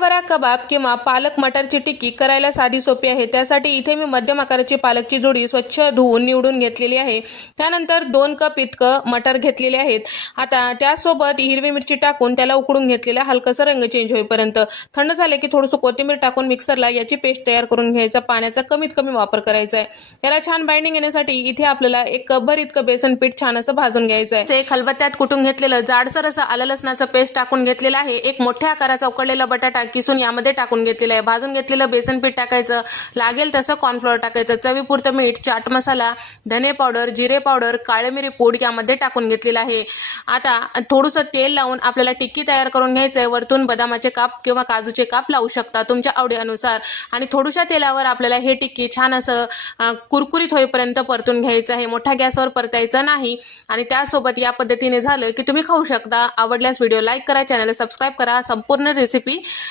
बटाटाबरा कबाब किंवा पालक मटरची टिक्की करायला साधी सोपी आहे। त्यासाठी इथे मी मध्यम आकाराची पालकची जोडी स्वच्छ धुवून निवडून घेतलेली आहे। त्यानंतर 2 कप इतकं मटर घेतलेले आहेत। आता त्यासोबत हिरवी मिरची टाकून त्याला उकडून घेतलेला, हलकासा रंग चेंज होईपर्यंत। थंड झाले की थोडंसं कोथिंबीर टाकून मिक्सरला याची पेस्ट तयार करून घ्यायचा। पाण्याचा कमीत कमी वापर करायचा आहे। याला छान बाइंडिंग येण्यासाठी इथे आपल्याला 1 कपभर इतकं बेसन पीठ छान असं भाजून घ्यायचं आहे। एक खलबत्त्यात कुटून घेतलेलं जाडसर असं आलं लसणाचं पेस्ट टाकून घेतलेलं आहे। एक मोठ्या आकाराचा उकडलेला बटाटा किसून यामध्ये टाकून घेतलेला आहे। भाजून घेतलेलं बेसन पीठ टाकायचं, लागेल तसं कॉर्नफ्लोअर टाकायचं, चवीपुरतं मीठ, चाट मसाला, धने पावडर, जिरे पावडर, काळे मिरी पूड यामध्ये टाकून घेतलेलं आहे। आता थोडंसं तेल लावून आपल्याला टिक्की तयार करून घ्यायचं आहे। वरतून बदामाचे काप किंवा काजूचे काप लावू शकता तुमच्या आवडीनुसार। आणि थोड्याशा तेलावर आपल्याला हे टिक्की छान असं कुरकुरीत होईपर्यंत परतून घ्यायचं आहे। मोठ्या गॅसवर परतायचं नाही। आणि त्यासोबत या पद्धतीने झालं की तुम्ही खाऊ शकता। आवडल्यास व्हिडिओ लाईक करा, चॅनलला सबस्क्राईब करा। संपूर्ण रेसिपी